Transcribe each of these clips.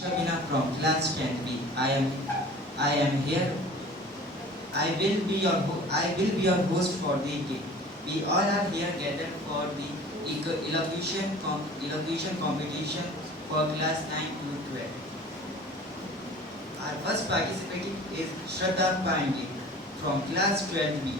Shabina from class 10B. I am here. I will be your host for the day. We all are here gathered for the elocution competition for class 9 to 12. Our first participant is Shraddha Pandey from class 12B.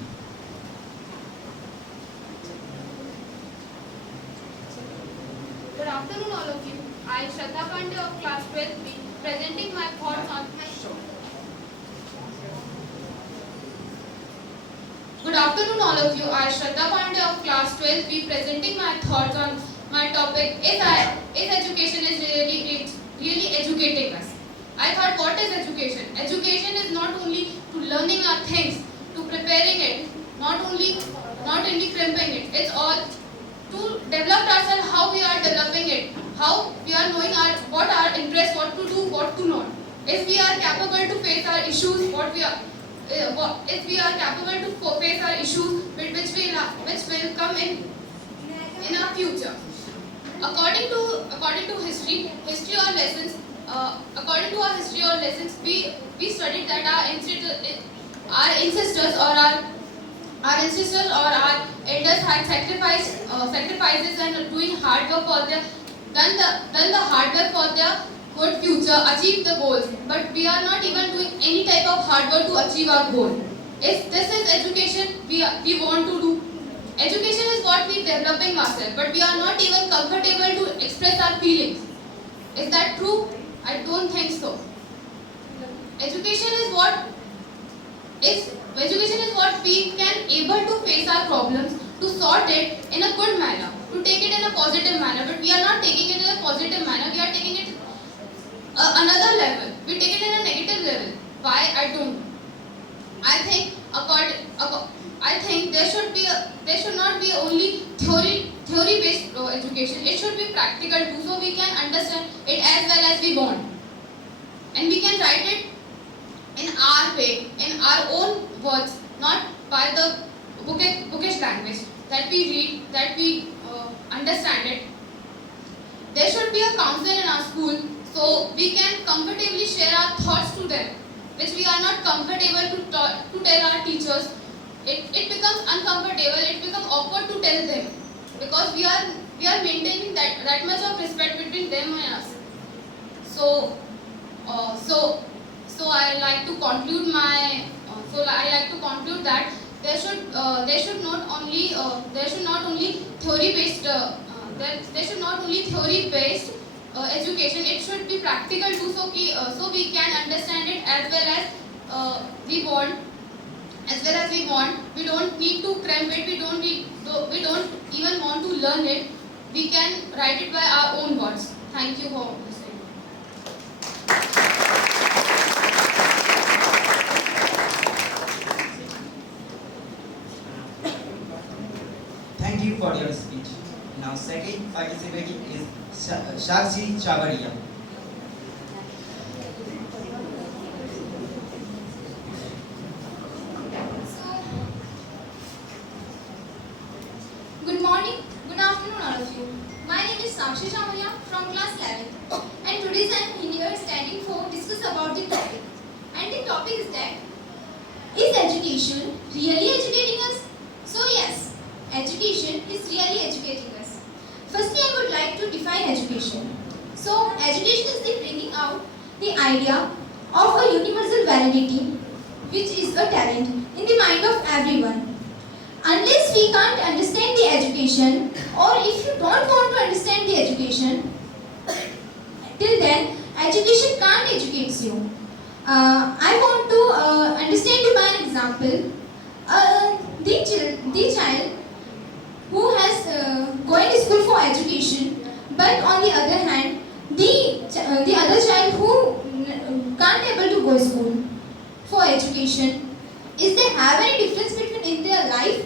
Good afternoon, all of you. I, Shraddha Pandey of class 12B, presenting my thoughts on. Good afternoon, all of you. I, Shraddha Pandey of class 12B, presenting my thoughts on my topic. Is education is really educating us? I thought, what is education? Education is not only to learning our things, to preparing it, not only crimping it. It's all to develop ourselves, how we are developing it, how we are knowing what our interests, what to do, what to not. If we are capable to face our issues, if we are capable to face our issues which will come in our future. According to history or lessons, according to our history or lessons, we studied that our ancestors or our elders had sacrifices and doing hard work for their done the hard work for their good future, achieve the goals. But we are not even doing any type of hard work to achieve our goal. If this is education we want to do, education is what we developing ourselves, but we are not even comfortable to express our feelings. Is that true? I don't think so. Education is what we can able to face our problems, to sort it in a good manner, to take it in a positive manner. But we are not taking it in a positive manner. We are taking it another level. We take it in a negative level. Why? I don't know. I think there should not be only theory based education. It should be practical too, so we can understand it as well as we want, and we can write it in our way, in our own words, not by the bookish language that we read, that we understand it. There should be a counselor in our school, so we can comfortably share our thoughts to them, which we are not comfortable to tell our teachers. It becomes uncomfortable, it becomes awkward to tell them, because we are maintaining that much of respect between them and us. So I like to conclude that there should not only theory based education. It should be practical too, so we can understand it we want. We don't need to cramp it. We don't even want to learn it. We can write it by our own words. Thank you for listening. Thank you for your speech. Now, second participating is Shakshi Chavaria. Good morning, good afternoon all of you. My name is Sakshi Chamaria from class 11, and today I am here standing for discuss about the topic. And the topic is that, is education really educating us? So yes, education is really educating us. Firstly, I would like to define education. So education is the bringing out the idea of a universal validity, which is a talent in the mind of everyone. Unless we can't understand the education, or if you don't want to understand the education, till then education can't educate you. I want to understand you by an example. The child who has going to school for education, but on the other hand, the other child who can't able to go to school for education, is there have any difference between in their life?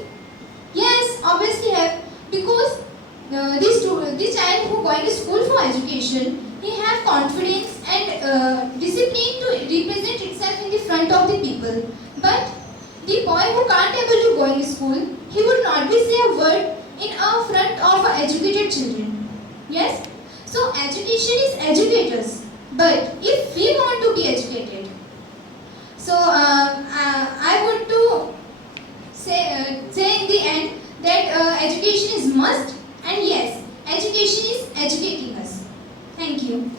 Yes, obviously have, because the child who going to school for education, he have confidence and discipline to represent itself in the front of the people. But the boy who can't able to go in school, he would not be say a word in front of educated children. Yes, so education is educators. But if we want to be educated, so I want to say in the end that education is must, and yes, education is educating us. Thank you.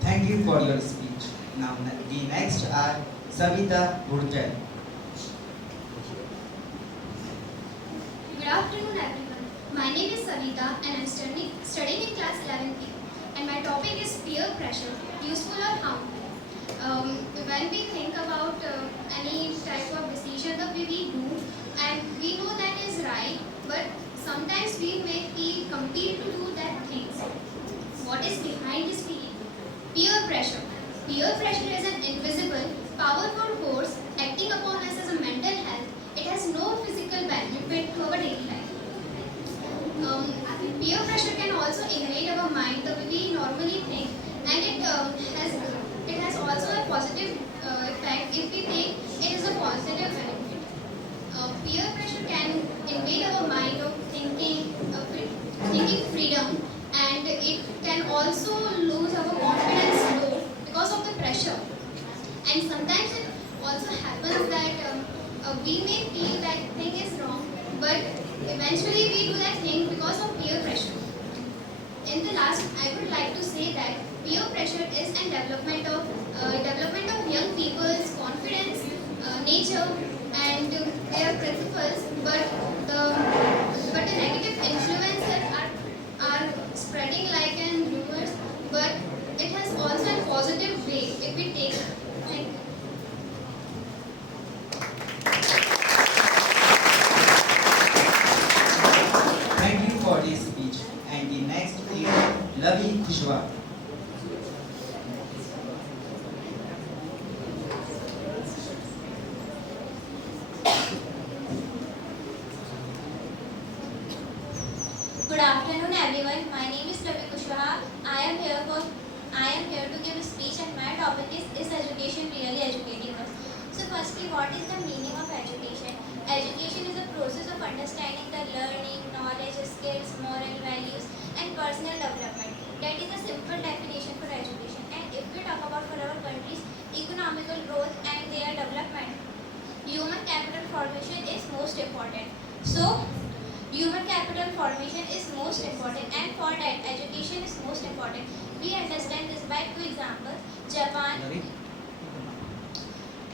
Thank you for your speech. Now the next are Savita Burtel. Good afternoon, everyone. My name is Savita and I'm studying in class 11B. And my topic is peer pressure, useful or harmful. When we think about any type of decision that we do, and we know that is right, but sometimes we may feel compelled to do that things. What is behind this feeling? Peer pressure. Peer pressure is an invisible, powerful force acting upon us as a mental health. It has no physical benefit to our daily life. Peer pressure can also invade our mind the way we normally think, and it has also a positive effect if we think it is a positive benefit. Peer pressure can invade our mind of thinking freedom, and it can also lose our confidence low because of the pressure. And sometimes it also happens that we may feel that thing is wrong, but eventually we do that thing because of peer pressure. In the last, I would like to say that peer pressure is a development of young people's confidence, nature, and their principles. But the negative influences are spreading like in rumors. But it has also a positive way if we take it. Thank you. Thank you for this speech. And the next is Lavi Kushwa. Good afternoon, everyone. My name is Ravi Kushwaha. I am here to give a speech, and my topic is education really educating us? So, firstly, what is the meaning of education? Education is a process of understanding the learning, knowledge, skills, moral values, and personal development. That is a simple definition for education. And if we talk about for our country's economical growth and their development, human capital formation is most important. So, human capital formation is most important, and for that, education is most important. We understand this by two examples.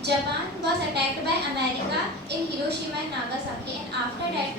Japan was attacked by America in Hiroshima and Nagasaki, and after that,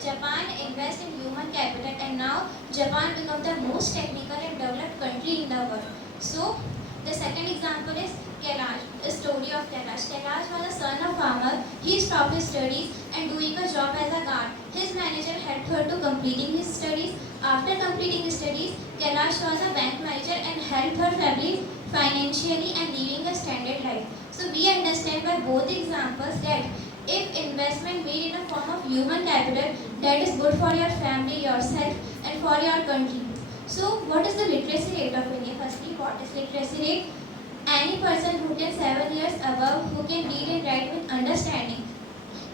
Japan invested in human capital, and now Japan became the most technical and developed country in the world. So, the second example is Kailash, the story of Kailash. Kailash was a son of farmer. He stopped his studies and doing a job as a guard. His manager helped her to completing his studies. After completing his studies, Kailash was a bank manager and helped her family financially and living a standard life. So we understand by both examples that if investment made in a form of human capital, that is good for your family, yourself, and for your country. So what is the literacy rate of India? Firstly, what is literacy rate? Any person who can 7 years above, who can read and write with understanding,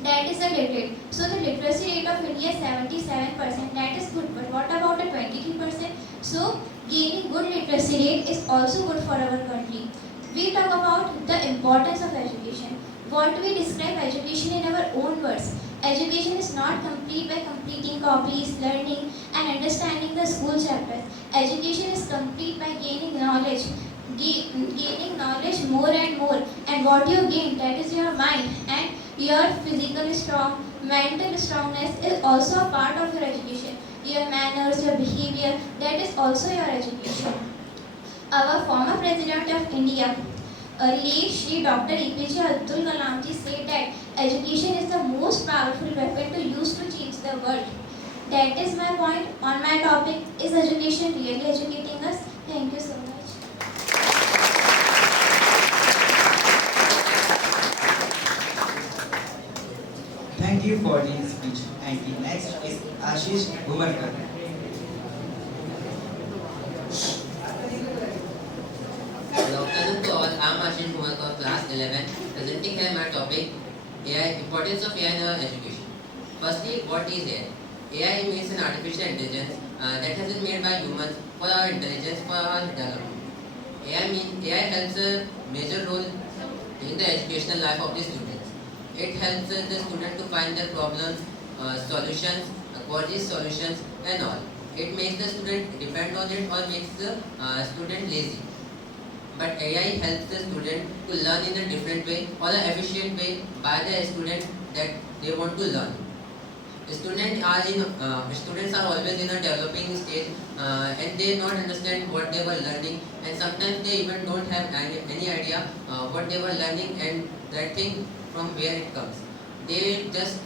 that is the literate. So the literacy rate of India is 77%. That is good. But what about the 23%? So gaining good literacy rate is also good for our country. We talk about the importance of education. What we describe education in our own words. Education is not complete by completing copies, learning, and understanding the school chapters. Education is complete by gaining knowledge. Gaining knowledge more and more, and what you gain, that is your mind, and your physical strong, mental strongness is also a part of your education. Your manners, your behavior, that is also your education. Our former president of India, late Shri Dr. APJ Abdul Kalam ji, said that education is the most powerful weapon to use to change the world. That is my point on my topic. Is education really educating us? Thank you so much. Thank you for this speech. And the next is Ashish Gumarkar. Good afternoon to all. I am Ashish Kumar, class 11, presenting here my topic, AI, importance of AI in our education. Firstly, what is AI? AI means an artificial intelligence that has been made by humans for our intelligence, for our development. AI helps a major role in the educational life of the students. It helps the student to find their problems, solutions, quality solutions, and all. It makes the student depend on it or makes the student lazy. But AI helps the student to learn in a different way or an efficient way by the student that they want to learn. Students are always in a developing stage and they don't understand what they were learning, and sometimes they even don't have any idea what they were learning and that thing from where it comes. They just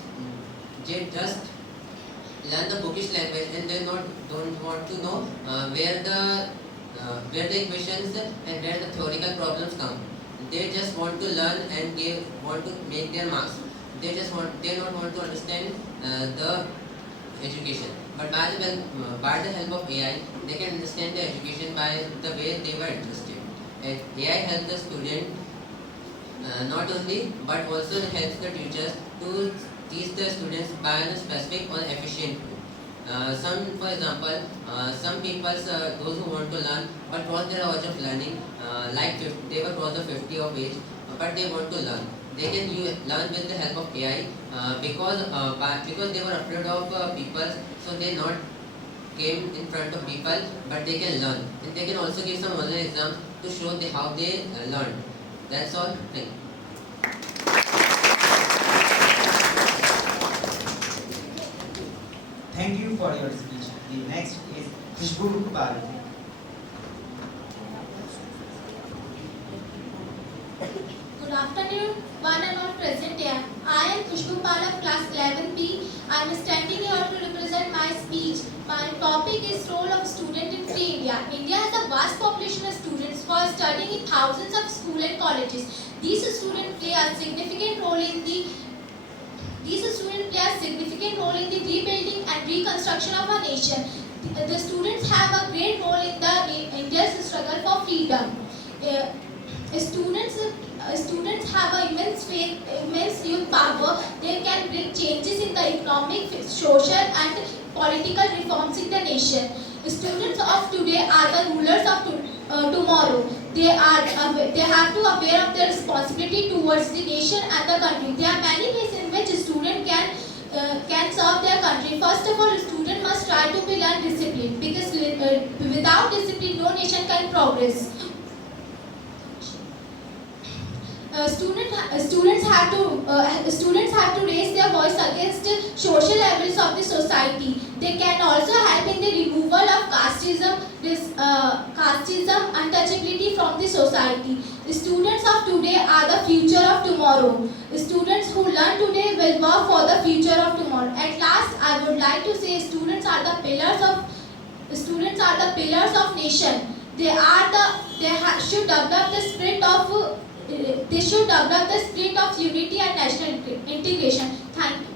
learn the bookish language and they don't want to know where the equations and where the theoretical problems come. They just want to learn and they want to make their marks. They don't want to understand the education. But by the help of AI, they can understand the education by the way they were interested. And AI helps the student not only but also helps the teachers to teach the students by a specific or efficient way. For example, some people, those who want to learn but cross their age of learning, they were cross the 50 of age, but they want to learn. They can learn with the help of AI because they were afraid of people, so they not came in front of people, but they can learn. And they can also give some online exams to show how they learned. That's all. Thank you. Thank you for your speech. The next is Khushbu Pal. Good afternoon, one and all present here. I am Khushbu Pal of class 11B. I am standing here to represent my speech. My topic is role of student in free India. India has a vast population of students who are studying in thousands of schools and colleges. These students play a significant role in the rebuilding and reconstruction of our nation. The students have a great role in the India's struggle for freedom. Students have an immense youth power. They can bring changes in the economic, social, and political reforms in the nation. Students of today are the rulers of tomorrow. They have to aware of their responsibility towards the nation and the country. There are many ways in which a student can serve their country. First of all, a student must try to be learn discipline, because without discipline, no nation can progress. Students have to raise their voice against social evils of the society. They can also help in the removal of casteism, untouchability from the society. The students of today are the future of tomorrow. The students who learn today will work for the future of tomorrow. At last, I would like to say students are the pillars of nation. They should develop the spirit of unity and national integration. Thank you.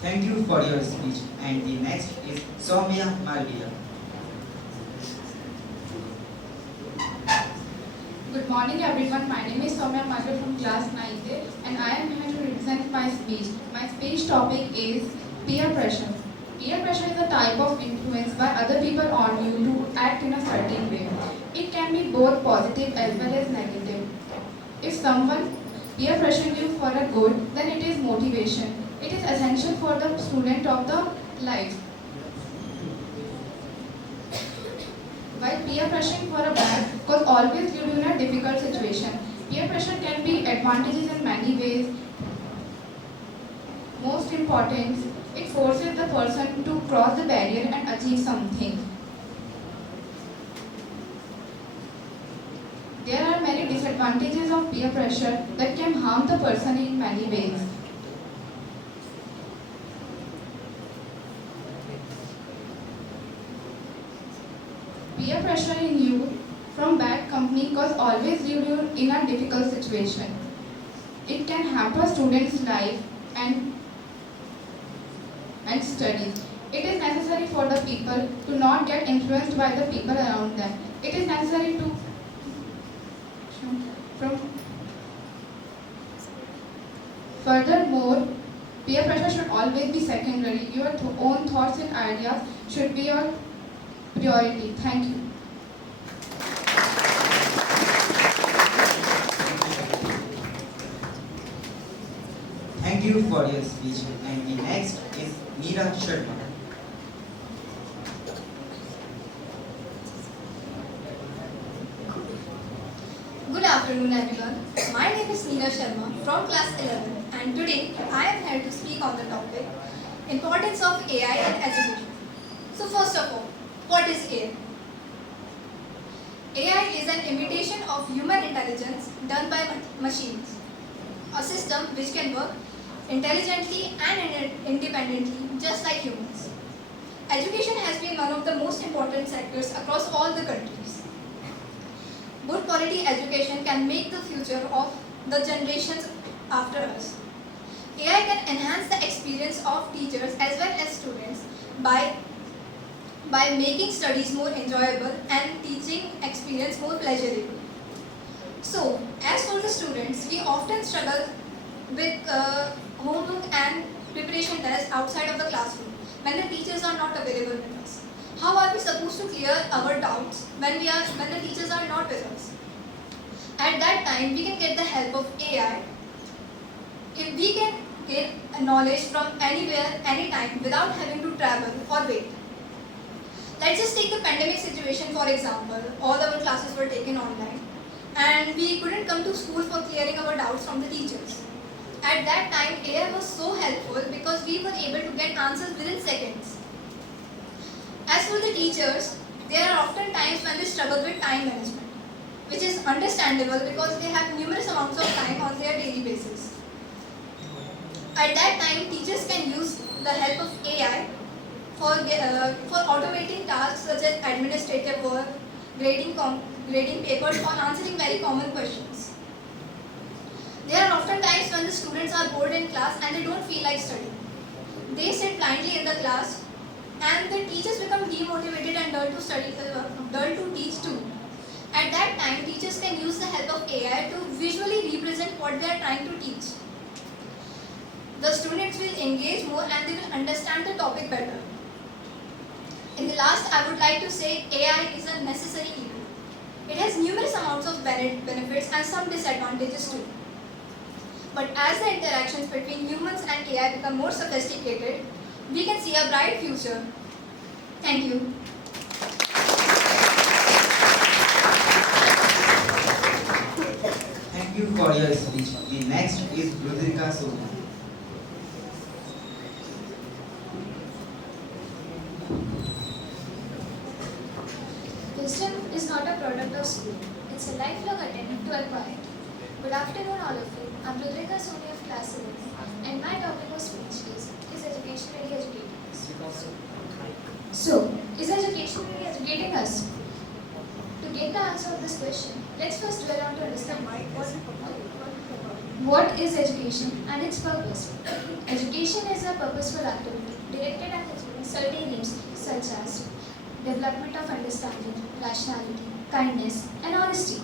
Thank you for your speech. And the next is Soumya Malviya. Good morning everyone, my name is Soumya Malviya from class 9th and I am here to represent my speech. My speech topic is peer pressure. Peer pressure is a type of influence by other people on you to act in a certain way. It can be both positive as well as negative. If someone peer pressure you for a good, then it is motivation. It is essential for the student of the life. While peer pressuring for a bad could always lead you in a difficult situation. Peer pressure can be advantages in many ways. Most important, it forces the person to cross the barrier and achieve something. There are many disadvantages of peer pressure that can harm the person in many ways. Peer pressure in you from bad company cause always leave you in a difficult situation. It can hamper students' life and studies. It is necessary for the people to not get influenced by the people around them. It is necessary to Furthermore, peer pressure should always be secondary. Your own thoughts and ideas should be your priority. Thank you. Thank you for your speech. And the next is Meera Sharma. Good afternoon, everyone. My name is Neera Sharma from class 11, and today I am here to speak on the topic importance of AI in education. So first of all, what is AI? AI is an imitation of human intelligence done by machines, a system which can work intelligently and independently just like humans. Education has been one of the most important sectors across all the countries. Good quality education can make the future of the generations after us. AI can enhance the experience of teachers as well as students by making studies more enjoyable and teaching experience more pleasurable. So, as for the students, we often struggle with homework and preparation tests outside of the classroom when the teachers are not available with us. How are we supposed to clear our doubts when the teachers are not with us? At that time, we can get the help of AI. If we can get knowledge from anywhere, anytime, without having to travel or wait. Let's just take the pandemic situation for example. All our classes were taken online, and we couldn't come to school for clearing our doubts from the teachers. At that time, AI was so helpful because we were able to get answers within seconds. As for the teachers, there are often times when they struggle with time management, which is understandable because they have numerous amounts of time on their daily basis. At that time, teachers can use the help of AI for automating tasks such as administrative work, grading papers, or answering very common questions. There are often times when the students are bored in class and they don't feel like studying. They sit blindly in the class, and the teachers become demotivated and dull to teach too. At that time, teachers can use the help of AI to visually represent what they are trying to teach. The students will engage more and they will understand the topic better. In the last, I would like to say AI is a necessary evil. It has numerous amounts of benefits and some disadvantages too. But as the interactions between humans and AI become more sophisticated, we can see a bright future. Thank you. Thank you for your speech. The next is Rudrika Sonia. Wisdom is not a product of school. It's a lifelong attempt to acquire it. Good afternoon, all of you. I'm Rudrika Soni of class 11, and my topic of speech is education really educating us? So, is education really educating us? To get the answer of this question, let's first dwell on to understand what is education and its purpose. Education is a purposeful activity directed at achieving certain aims such as development of understanding, rationality, kindness, and honesty.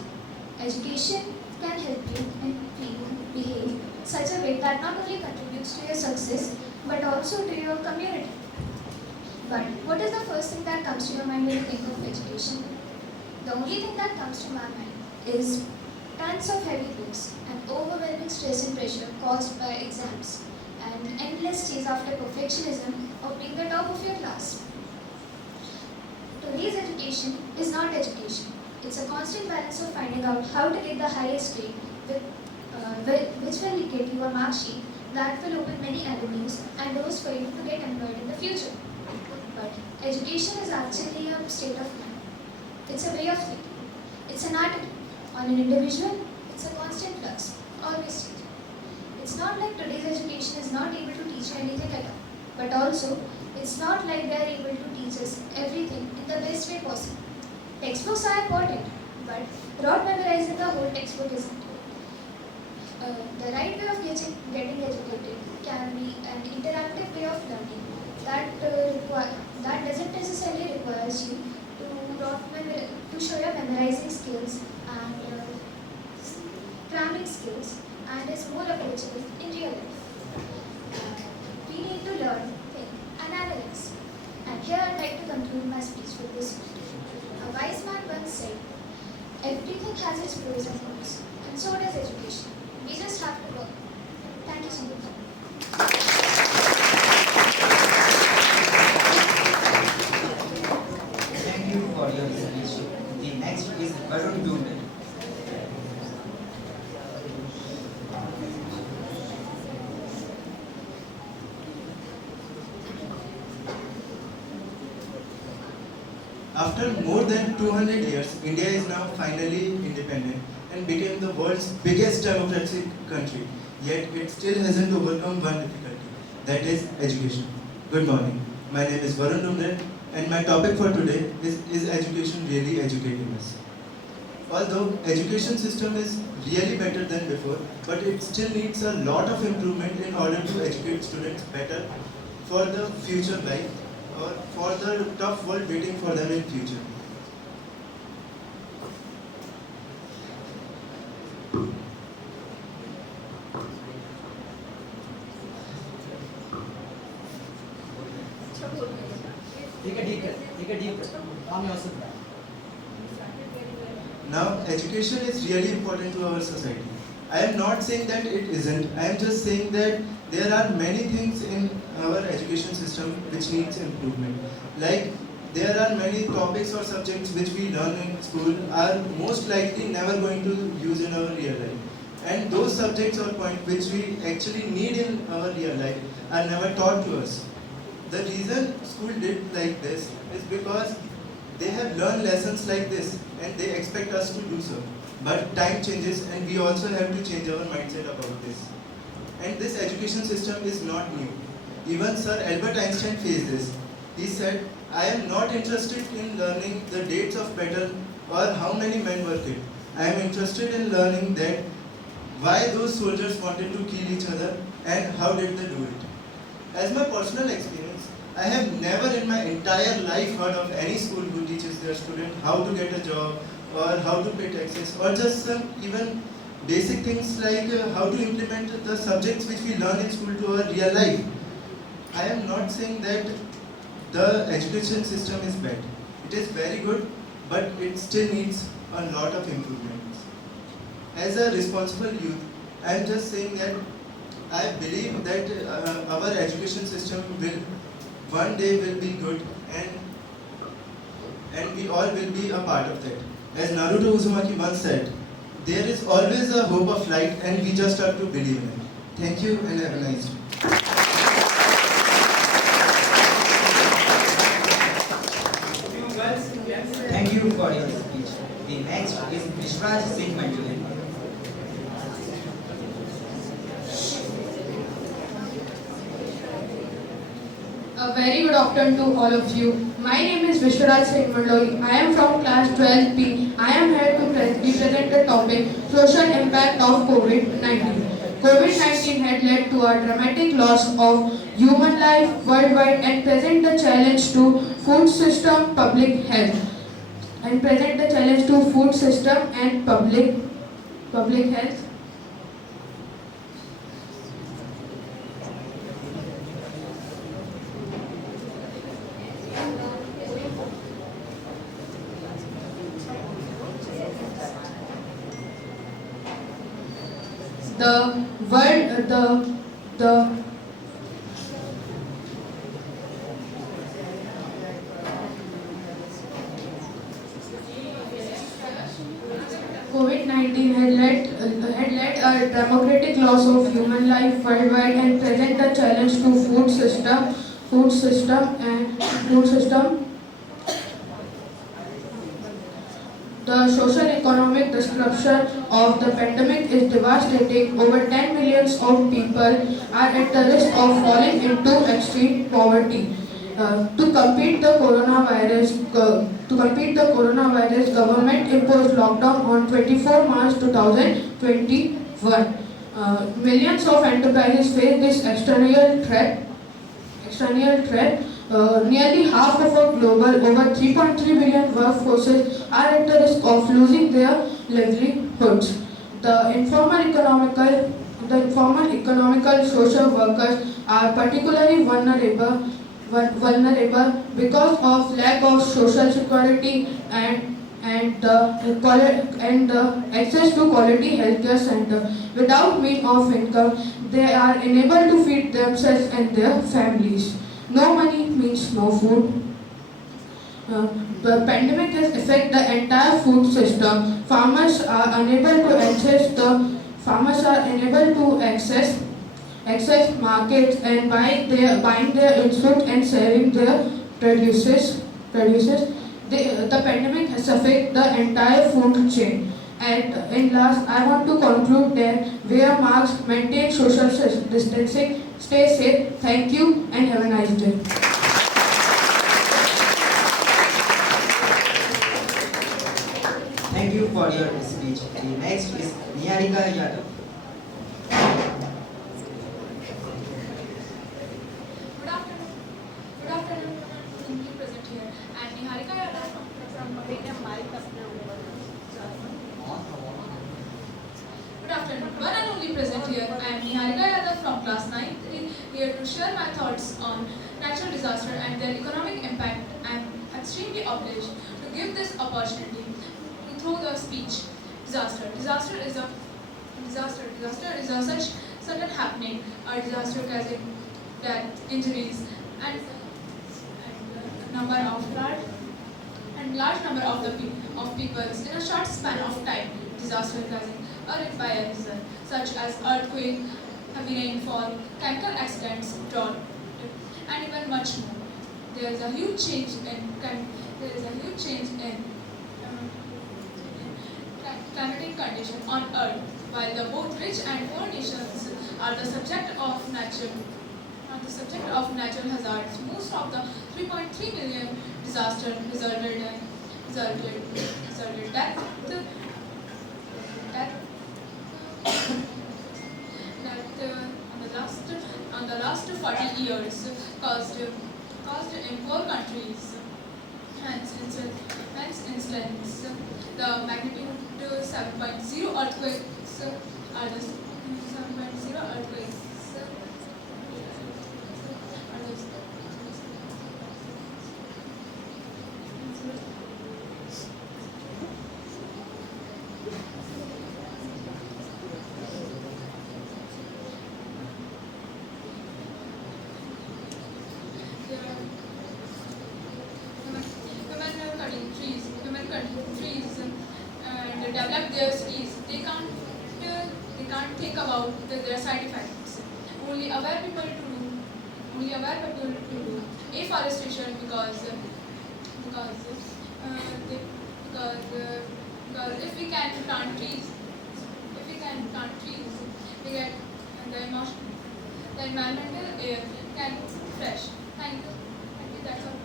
Education can help you in behave such a way that not only contributes to your success but also to your community. But what is the first thing that comes to your mind when you think of education? The only thing that comes to my mind is tons of heavy books and overwhelming stress and pressure caused by exams and endless chase after perfectionism of being the top of your class. Today's education is not education. It's a constant balance of finding out how to get the highest grade, which will get you a mark sheet that will open many avenues and doors for you to get employed in the future. But education is actually a state of mind. It's a way of thinking. It's an attitude. On an individual, it's a constant flux, always changing. It's not like today's education is not able to teach you anything at all, but also it's not like they are able to teach us everything in the best way possible. Textbooks are important, but rote memorizing the whole textbook isn't. The right way of getting educated can be an interactive way of learning that doesn't necessarily requires you to show your memorizing skills and cramming skills, and is more approachable in real life. you. Thank you for your speech. The next is Varun Dundal. After more than 200 years, India is now finally independent and became the world's biggest democratic country. Yet it still hasn't overcome one difficulty, that is education. Good morning. My name is Varun Dumre and my topic for today is education really educating us? Although education system is really better than before, but it still needs a lot of improvement in order to educate students better for the future life or for the tough world waiting for them in future. Take a deep breath. Calm yourself down. Now, education is really important to our society. I am not saying that it isn't. I am just saying that there are many things in our education system which needs improvement. Like, there are many topics or subjects which we learn in school are most likely never going to use in our real life. And those subjects or points which we actually need in our real life are never taught to us. The reason school did like this is because they have learned lessons like this and they expect us to do so. But time changes and we also have to change our mindset about this. And this education system is not new. Even Sir Albert Einstein faced this. He said, I am not interested in learning the dates of battle or how many men were killed. I am interested in learning that why those soldiers wanted to kill each other and how did they do it. As my personal experience, I have never in my entire life heard of any school who teaches their student how to get a job or how to pay taxes or just some even basic things like how to implement the subjects which we learn in school to our real life. I am not saying that the education system is bad. It is very good, but it still needs a lot of improvements. As a responsible youth, I am just saying that I believe that our education system will one day will be good and we all will be a part of that. As Naruto Uzumaki once said, there is always a hope of light and we just have to believe in it. Thank you and have a nice day. Thank you for your speech. The next is Vishraj Singh Manjulan. A very good afternoon to all of you. My name is Vishwaraj Singh Mandoli. I am from class 12B. I am here to represent the topic Social Impact of COVID-19. COVID-19 had led to a dramatic loss of human life worldwide and present the challenge to food system, public health. And present the challenge to food system and public health. The world, the COVID-19 had led a dramatic loss of human life worldwide and present a challenge to food system. The social economic disruption of the pandemic is devastating. Over 10 millions of people are at the risk of falling into extreme poverty. To compete the coronavirus, government imposed lockdown on 24 March 2021. Millions of enterprises face this external threat. Nearly half of our global, over 3.3 billion workforces are at the risk of losing their livelihoods. The informal economical social workers are particularly vulnerable because of lack of social security and and the access to quality healthcare center. Without means of income, they are unable to feed themselves and their families. No money means no food. Uh, the pandemic has affected the entire food system. Farmers are unable to access markets and buying their inputs and selling their produces. The pandemic has affected the entire food chain. And in last, I want to conclude that wear masks, maintain social distancing, stay safe. Thank you and have a nice day. Thank you for your speech. The next is Niharika Yadav. Good afternoon. Good afternoon. Newly present here. I am Niharika Yadav from Good afternoon. One and only present here. I am Niharika Yadav from class 9th, here to share my thoughts on natural disaster and their economic impact. I am extremely obliged to give this opportunity to through the speech. Disaster is a such sudden happening, a disaster causing death, injuries, and large number of people in a short span of time. Disaster causing by a reason such as earthquake, heavy rainfall, chemical accidents, drought, and even much more. There is a huge change in climatic condition on Earth. While the both rich and poor nations are the subject of natural hazards, most of the 3.3 million disaster resulted death on the last 40 years caused in poor countries. Hence instance, the magnitude 7.0 earthquakes are the 7.0 earthquakes are the women cutting trees and develop their cities. They can't think about their side effects. Only aware people to do afforestation because if we can plant trees, we get the environmental air can be fresh. Thank you. That's all.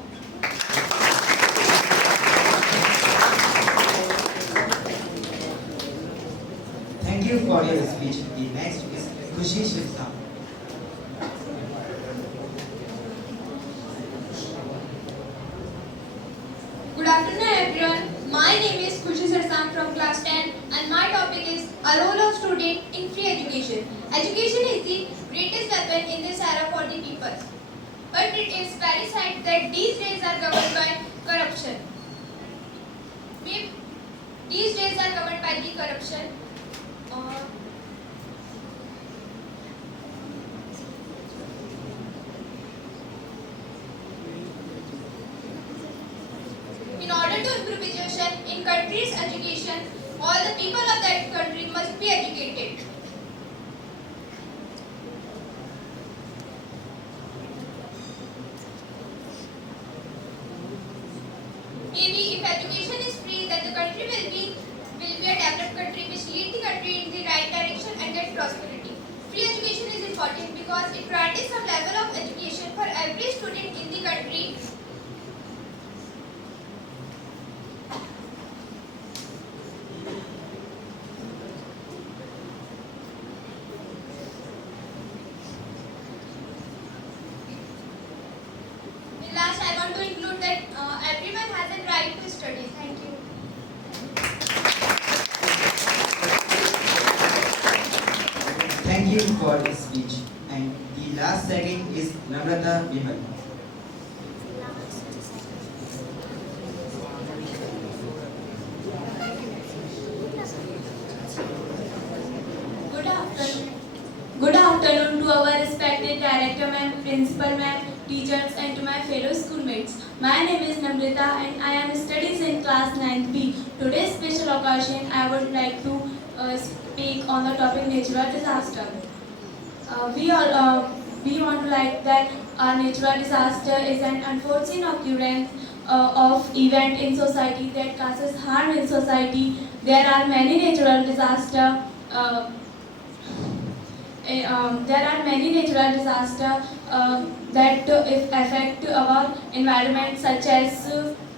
Thank you for your speech. The next is Khushi Shilsam. Good afternoon everyone. My name is Khushi Sarsam from class 10 and my topic is a role of student in free education. Education is the greatest weapon in this era for the people. But it is very sad that these days are governed by corruption. These days are governed by the corruption. In order to improve education in country's education, all the people of that country must be educated. Maybe if education is free, then the country will be a developed country which lead the country in the right direction and get prosperity. Free education is important because it guarantees some level of education for every student in the country. In last, I want to include that everyone has a right to study. Thank you. Thank you for your speech. And the last second is Namrata Vimal. principal ma'am, teachers and to my fellow schoolmates. My name is Namrita and I am studying in class 9th B. Today's special occasion I would like to speak on the topic natural disaster. We want to like that a natural disaster is an unforeseen occurrence of event in society that causes harm in society. There are many natural disasters. There are many natural disasters that affect our environment, such as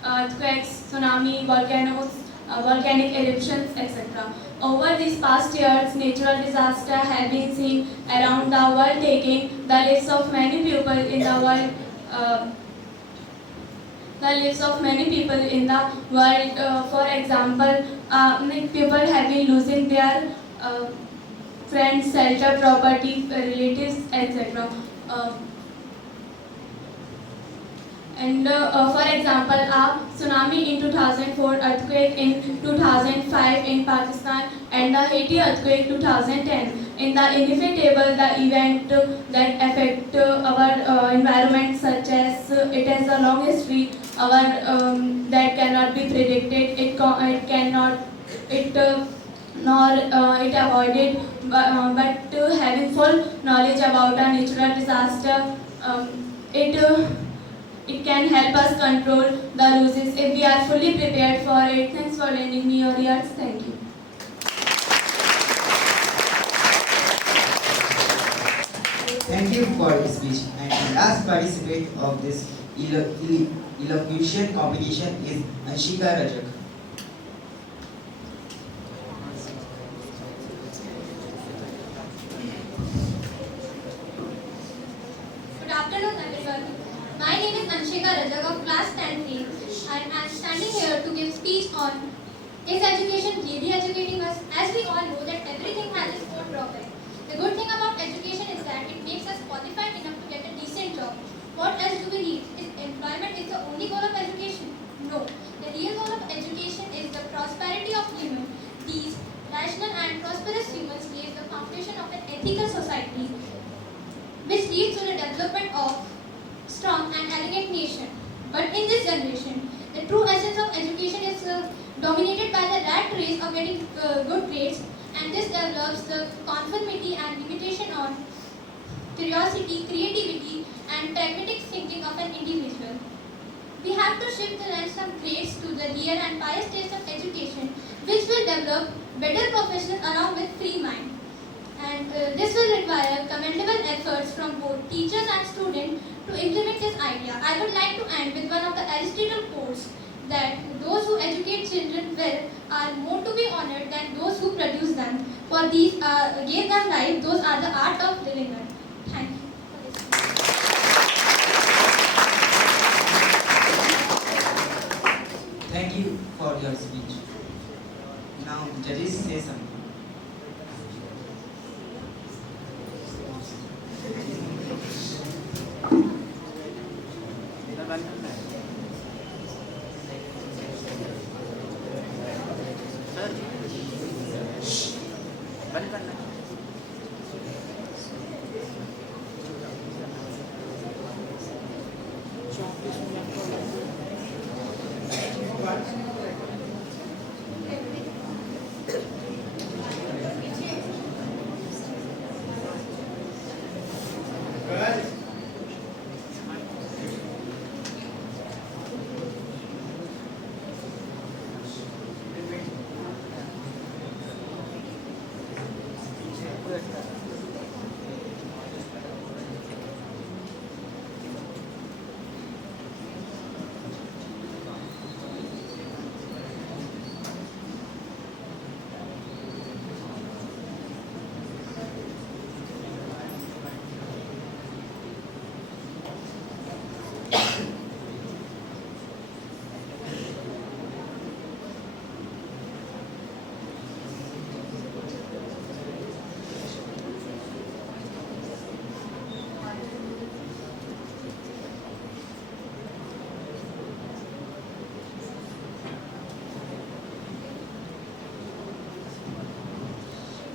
earthquakes, tsunami, volcanoes, volcanic eruptions, etc. Over these past years, natural disasters have been seen around the world, taking the lives of many people in the world. The lives of many people in the world. For example, many people have been losing their friends, shelter, property, relatives, etc. For example, a tsunami in 2004, earthquake in 2005 in Pakistan, and the Haiti earthquake 2010. In the inevitable, the event that affect our environment, such as it has a long history, our that cannot be predicted. It cannot nor it avoided, but having full knowledge about a natural disaster, it can help us control the losses if we are fully prepared for it. Thanks for lending me your ears. Thank you. Thank you for your speech. And the last participant of this elocution competition is Anshika Rajak. Good afternoon, everyone. My name is Anshika Rajak of class 10B, and I am standing here to give speech on is education really educating us? As we all know that everything has its own drawback. The good thing about education is that it makes us qualified enough to get a decent job. What else do we need? Is employment is the only goal of education? No. The real goal of education is the prosperity of humans. These rational and prosperous humans lay the foundation of an ethical society, which leads to the development of strong and elegant nation. But in this generation, the true essence of education is dominated by the rat race of getting good grades, and this develops the conformity and limitation on curiosity, creativity, and pragmatic thinking of an individual. We have to shift the lens from grades to the real and pious taste of education, which will develop better professionals along with free mind. And this will require commendable efforts from both teachers and students to implement this idea. I would like to end with one of the Aristotle quotes, that those who educate children well are more to be honored than those who produce them. For these gave them life, those are the art of living well. Thank you. Thank you for your speech. Now, judges say something.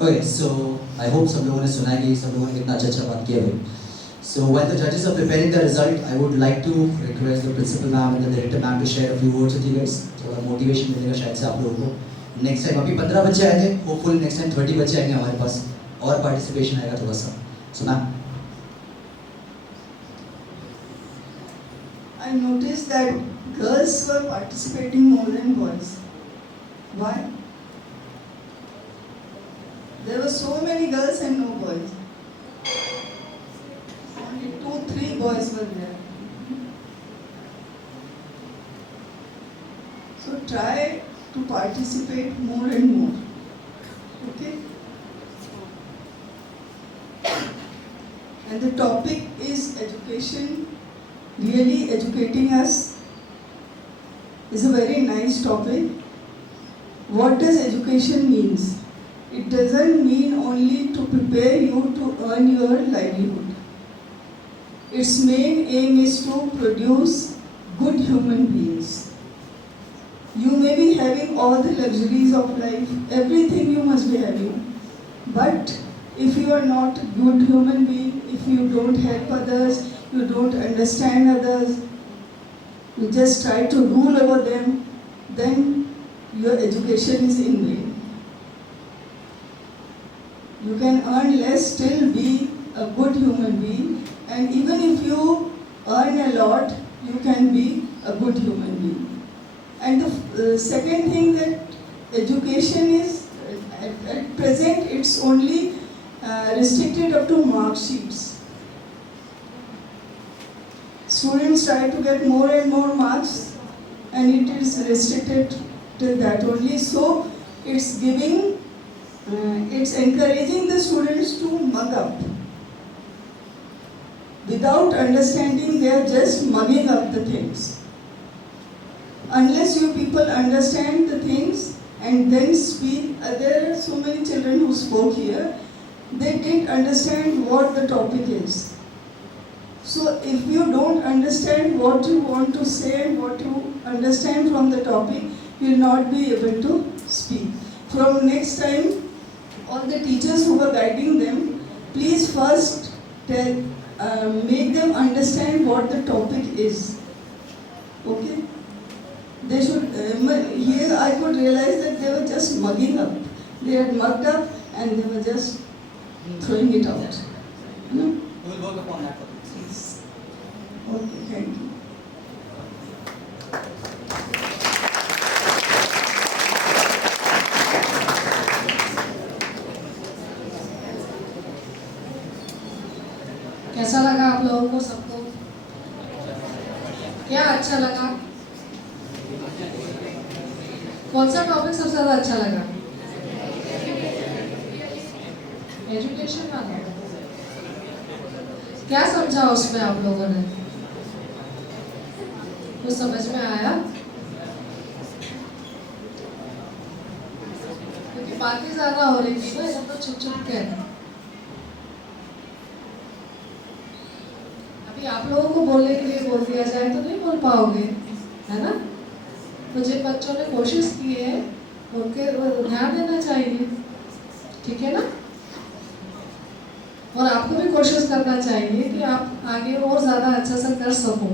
Okay, so I hope सब लोगों ने सुना कि सब लोगों ने कितना अच्छा अच्छा बात किया भाई. So while the judges are preparing the result, I would like to request the principal ma'am and the director ma'am to share a few words with you guys. थोड़ा motivation मिलेगा शायद से आप लोगों को. Next time अभी 15 बच्चे आए थे, hopefully next time 30 बच्चे आएंगे हमारे पास और participation आएगा थोड़ा सा. So ma'am. I noticed that girls were participating more than boys. Why? There were so many girls and no boys. Only 2-3 boys were there. So try to participate more and more. Okay? And the topic is education. Really educating us is a very nice topic. What does education means? It doesn't mean only to prepare you to earn your livelihood. Its main aim is to produce good human beings. You may be having all the luxuries of life, everything you must be having. But if you are not a good human being, if you don't help others, you don't understand others, you just try to rule over them, then your education is in vain. You can earn less, still be a good human being, and even if you earn a lot, you can be a good human being. And the second thing, that education is, at present, it's only restricted up to mark sheets. Students try to get more and more marks, and it is restricted to that only. So it's giving, it's encouraging the students to mug up. Without understanding, they are just mugging up the things. Unless you people understand the things and then speak, there are so many children who spoke here, they didn't understand what the topic is. So if you don't understand what you want to say and what you understand from the topic, you will not be able to speak. From next time, all the teachers who are guiding them, please first make them understand what the topic is. Okay? They should, here I could realize that they were just mugging up. They had mugged up and they were just throwing it out. No? We will work upon that. Yes. Okay, thank you. कैसा लगा आप लोगों को सबको? क्या अच्छा लगा? कौन सा टॉपिक सबसे ज्यादा अच्छा लगा? एजुकेशन वाला। क्या समझा उसमें आप लोगों ने? कुछ समझ में आया? क्योंकि बातें ज्यादा हो रही थी ना, ये तो छुप छुप के। अभी आप लोगों को बोलने के लिए बोल दिया जाए तो नहीं बोल पाओगे, है ना? तो जिन बच्चों ने कोशिश की है उनके ध्यान देना चाहिए, ठीक है ना? और आपको भी कोशिश करना चाहिए कि आप आगे और ज़्यादा अच्छा से कर सको,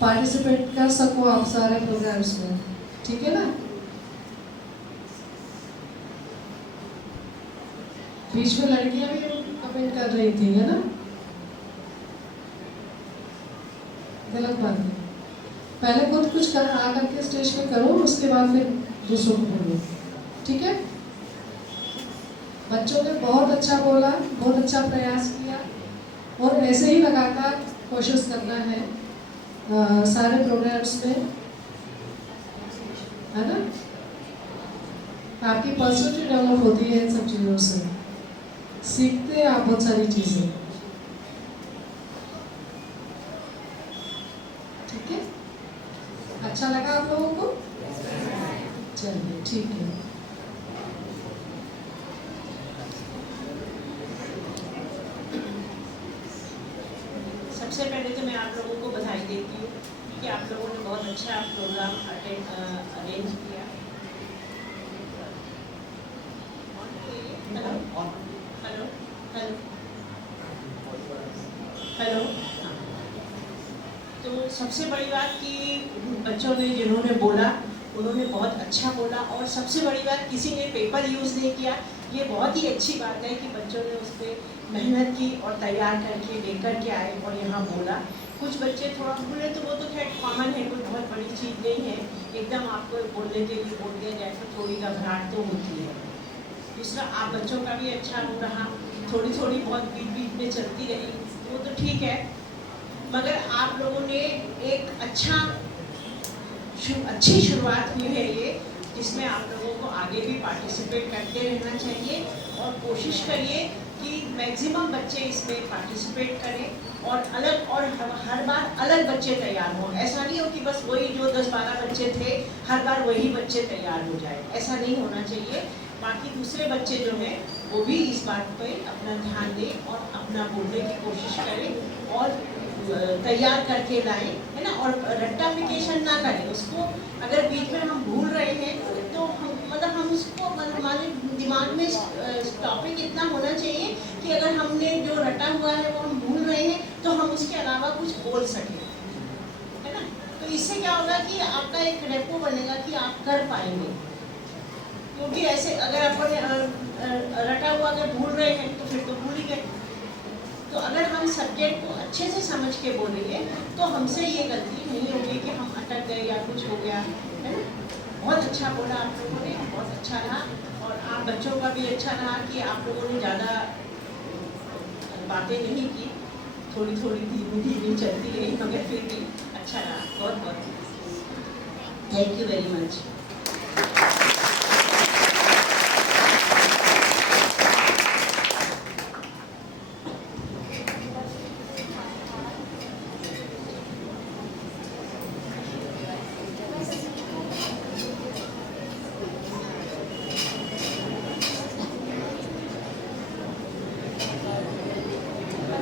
पार्टिसिपेट कर सको आप सारे प्रोग्राम्स में, ठीक है ना? बीच में लड़कियां भी कमेंट कर रही थी, है ना? गलत बात है। पहले खुद कुछ कर आकर के स्टेज पे करो, उसके बाद फिर दूसरों को बोलो, ठीक है? बच्चों ने बहुत अच्छा बोला, बहुत अच्छा प्रयास किया, और ऐसे ही लगातार कोशिश करना है सारे प्रोग्राम्स में, है ना? आपकी पर्सनैलिटी डेवलप होती है इन सब चीज़ों से, सीखते हैं आप बहुत सारी चीज़ें, ठीक है? अच्छा लगा आप लोगों को? चलिए ठीक है। सबसे पहले तो मैं आप लोगों को बधाई देती हूँ कि आप लोगों ने बहुत अच्छा प्रोग्राम अरेंज किया। Hello hello hello hello. तो सबसे बड़ी बात कि बच्चों ने जिन्होंने बोला उन्होंने बहुत अच्छा बोला, और सबसे बड़ी बात किसी ने पेपर यूज़ नहीं किया। ये बहुत ही अच्छी बात है कि बच्चों ने उस पर मेहनत की और तैयार करके लेकर के आए और यहाँ बोला। कुछ बच्चे थोड़ा भूले तो वो तो खैर कॉमन है, कोई बहुत बड़ी चीज़ नहीं है। एकदम आपको बोलने के लिए बोल दिया जाए तो थोड़ी घबराहट तो होती है। दूसरा, आप बच्चों का भी अच्छा हो रहा, थोड़ी थोड़ी बहुत बीच बीच में चलती रही, वो तो ठीक है। मगर आप लोगों ने एक अच्छी शुरुआत हुई है ये, जिसमें आप लोगों को आगे भी पार्टिसिपेट करते रहना चाहिए और कोशिश करिए कि मैक्सिमम बच्चे इसमें पार्टिसिपेट करें और हर बार अलग बच्चे तैयार हों। ऐसा नहीं हो कि बस वही जो 10-12 बच्चे थे हर बार वही बच्चे तैयार हो जाए, ऐसा नहीं होना चाहिए। बाकी दूसरे बच्चे जो हैं वो भी इस बात पे अपना ध्यान दें और अपना बोलने की कोशिश करें और तैयार करके लाएं, है ना। और रट्टाफिकेशन ना करें उसको। अगर बीच में हम भूल रहे हैं तो हम उसको हमारे दिमाग में टॉपिक इतना होना चाहिए कि अगर हमने जो रटा हुआ है वो हम भूल रहे हैं तो हम उसके अलावा कुछ बोल सकें, है ना। तो इससे क्या होगा कि आपका एक रेपो बनेगा कि आप कर पाएंगे। क्योंकि ऐसे अगर अपन रटा हुआ अगर भूल रहे हैं तो फिर तो भूल ही गए। तो अगर हम सब्जेक्ट को अच्छे से समझ के बोलेंगे तो हमसे ये गलती नहीं होगी कि हम अटक गए या कुछ हो गया, है ना। बहुत अच्छा बोला आप लोगों ने, बहुत अच्छा रहा। और आप बच्चों का भी अच्छा रहा कि आप लोगों ने ज़्यादा बातें नहीं की, थोड़ी थोड़ी धीमी धीमी चलती रही, मगर फिर भी अच्छा रहा। बहुत बहुत thank you very much.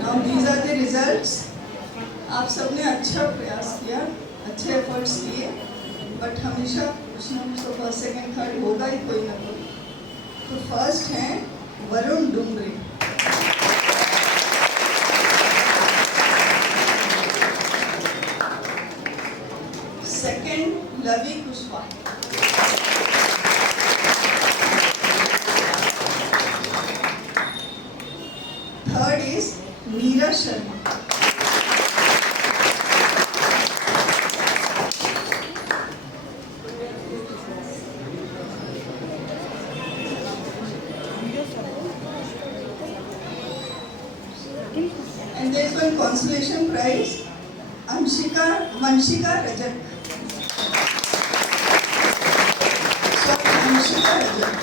Now these are the results. आप सबने अच्छा प्रयास किया, अच्छे एफर्ट्स किए, बट हमेशा कुछ ना कुछ तो फर्स्ट सेकंड थर्ड होगा ही कोई ना कोई। तो फर्स्ट है Varun Dumre, second Lavi Kushwaha, third is Meera Sharma, and there is one consolation prize, Vanshika Rajat. Sorry, Vanshika Rajat.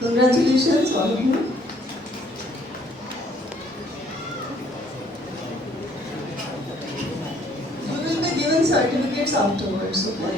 Congratulations, all of you. You will be given certificates afterwards, okay?